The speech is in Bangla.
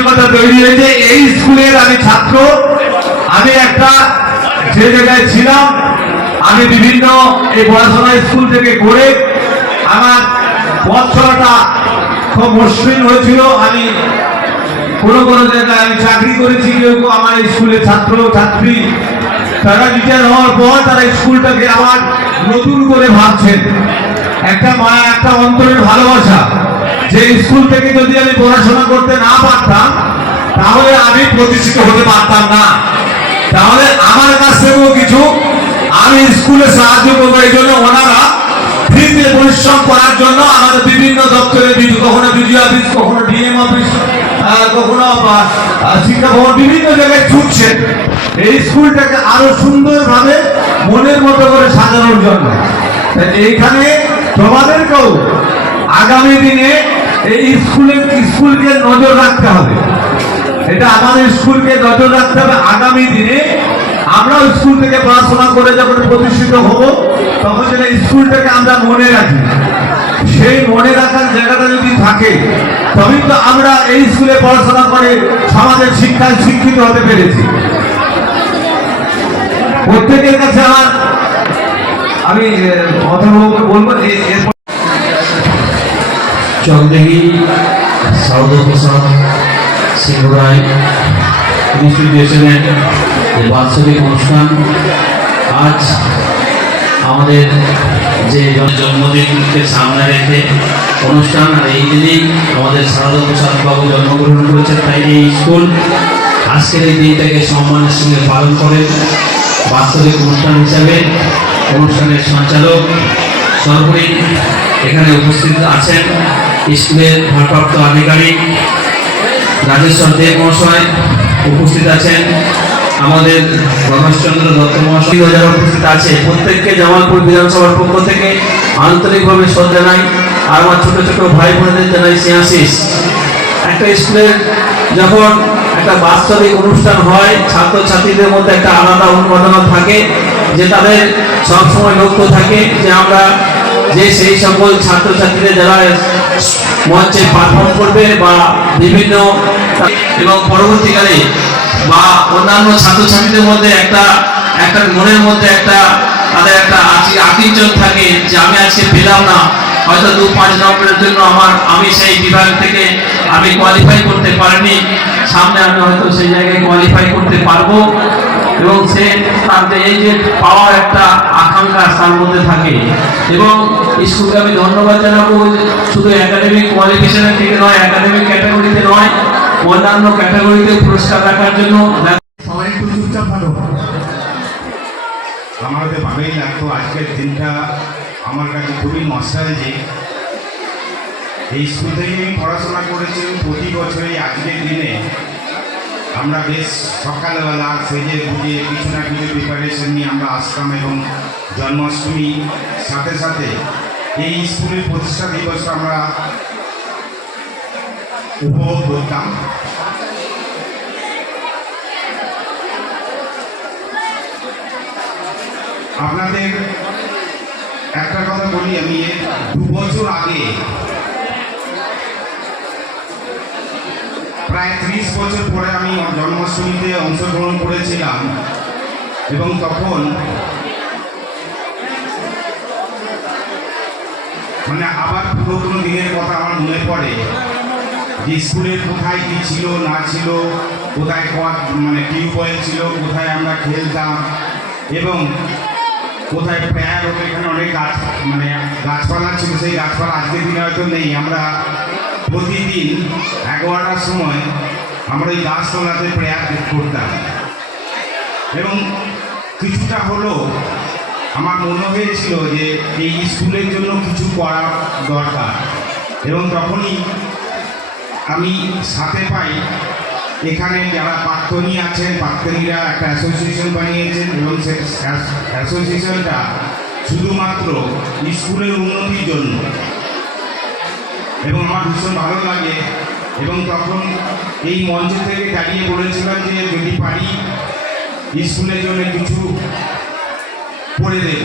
মানসিকতা তৈরি হয়েছে। এই স্কুলের আমি ছাত্র, আমি একটা যে জায়গায় ছিলাম, আমি বিভিন্ন এই পড়াশোনা স্কুল থেকে করে আমার পথ চলাটা খুব মসৃণ হয়েছিল। আমি কোনো কোনো জায়গায় আমি চাকরি করেছি, কেউ কেউ আমার স্কুলের ছাত্র ছাত্রী তারা রিটায়ার হওয়ার পর তারা স্কুলটাকে আবার নতুন করে ভাবছেন। একটা মায়া, একটা অন্তরের ভালোবাসা, যে স্কুল থেকে যদি আমি পড়াশোনা করতে না পারতাম তাহলে আমি প্রতিষ্ঠিত হতে পারতাম না। তাহলে আমার কাছ থেকেও কিছু আমি স্কুলে সাহায্য করবো। এই জন্য ওনারা ফ্রিতে পরিশ্রম করার জন্য আমাদের বিভিন্ন দপ্তরে, কখনো বিডিও অফিস, কখনো ডিএম অফিস, কখনো শিক্ষা ভবন, বিভিন্ন জায়গায় ছুটছে এই স্কুলটাকে আরো সুন্দরভাবে মনের মতো করে সাজানোর জন্য। এইখানে তোমাদেরকেও আগামী দিনে এই স্কুলকে নজর রাখতে হবে। এটা আমাদের স্কুলকে নজর রাখতে হবে। আগামী দিনে আমরা স্কুল থেকে পড়াশোনা করে যখন প্রতিষ্ঠিত হব তখন যেন স্কুলটাকে আমরা মনে রাখি। সেই মনে রাখার জায়গাটা যদি থাকে তবেই তো আমরা এই স্কুলে পড়াশোনা করে সমাজের শিক্ষায় শিক্ষিত হতে পেরেছি। প্রত্যেকের কাছে আমি অধ্যাপককে বলবো, চন্দ্রগি সাউদপ্রসাদ সিংহ রায় ইনস্টিটিউশনের বাৎসরিক অনুষ্ঠান। আজ আমাদের যে জন্মদিনকে সামনে রেখে অনুষ্ঠান, আর এই দিনেই আমাদের সারদাপ্রসাদ বাবু জন্মগ্রহণ করেছেন, তাই এই স্কুল আজকের এই দিনটাকে সম্মানের সঙ্গে পালন করে বাৎসরিক অনুষ্ঠান হিসাবে অনুষ্ঠানের সঞ্চালক সর্বোপরি এখানে উপস্থিত আছেন স্কুলের ভারপ্রাপ্ত আধিকারিক রাজেশ্বর দেব মহাশয়, উপস্থিত আছেন আমাদের রমেশচন্দ্র দত্ত মহাশয়, যারা উপস্থিত আছে প্রত্যেককে জামালপুর বিধানসভার পক্ষ থেকে আন্তরিকভাবে শ্রদ্ধা জানাই। আর আমার ছোট ছোট ভাই বোনেদের জানাই স্নেহাশিস। একটা স্কুলের যখন একটা বাৎসরিক অনুষ্ঠান হয়, ছাত্রছাত্রীদের মধ্যে একটা আলাদা উন্মাদনা থাকে, যে তাদের সবসময় লক্ষ্য থাকে যে আমরা যে সেই সকল ছাত্রছাত্রীরা যারা মঞ্চে পারফর্ম করবে বা বিভিন্ন এবং পরবর্তীকালে বা অন্যান্য ছাত্রছাত্রীদের মধ্যে একটা মনের মধ্যে তাদের একটা আকিঞ্চন থাকে যে আমি আজকে পেলাম না, হয়তো 2-5 নম্বরের জন্য আমি সেই বিভাগ থেকে আমি কোয়ালিফাই করতে পারিনি, সামনে আমি হয়তো সেই জায়গায় কোয়ালিফাই করতে পারবো। এবং সে তার এই যে পাওয়ার একটা আকাঙ্ক্ষা তার মধ্যে থাকে। এবং স্কুলকে আমি ধন্যবাদ জানাবো, শুধু একাডেমিক কোয়ালিফিকেশনের থেকে নয়, একাডেমিক ক্যাটাগরিতে নয়, অন্যান্য ক্যাটাগরিতে পুরস্কার রাখার জন্য। সবাই একটু চুপচাপ ভালো। আমাদের ভালোই লাগতো আজকের দিনটা, আমার কাছে খুবই নস্টালজিক। এই স্কুল থেকে আমি পড়াশোনা করেছি। প্রতি বছরই আজকের দিনে আমরা বেশ সকালবেলা সেজে বুঝে কিছু না কিছু প্রিপারেশন নিয়ে আমরা আসতাম এবং জন্মাষ্টমী সাথে সাথে এই স্কুলের প্রতিষ্ঠা দিবস আমরা উপভোগ করতাম। আপনাদের একটা কথা বলি, আমি 2 বছর আগে, প্রায় 30 বছর পরে আমি জন্মাষ্টমীতে অংশগ্রহণ করেছিলাম। এবং তখন আবার পুরোনো দিনের কথা আমার মনে পড়ে, যে স্কুলের কোথায় কি ছিল না ছিল, কোথায় টিউবওয়েল ছিল, কোথায় আমরা খেলতাম এবং কোথায় প্যার হতো। এখানে অনেক গাছপালা ছিল, সেই গাছপালা আজকের দিনে হয়তো নেই। আমরা প্রতিদিন 11টার সময় আমরা ওই গাছতলাতে প্রেয়ার করতাম এবং কিছুটা হলো আমার মনে হয়েছিল যে এই স্কুলের জন্য কিছু করা দরকার। এবং তখনই আমি সাথে পাই এখানে যারা প্রাক্তনী আছেন, প্রাক্তনীরা একটা অ্যাসোসিয়েশন বানিয়েছেন এবং সেই অ্যাসোসিয়েশনটা শুধুমাত্র স্কুলের উন্নতির জন্য। এবং আমার ভীষণ ভালো লাগে। এবং তখন এই মঞ্চ থেকে দাঁড়িয়ে বলেছিলাম যে যদি পারি স্কুলের জন্য কিছু করে দেব।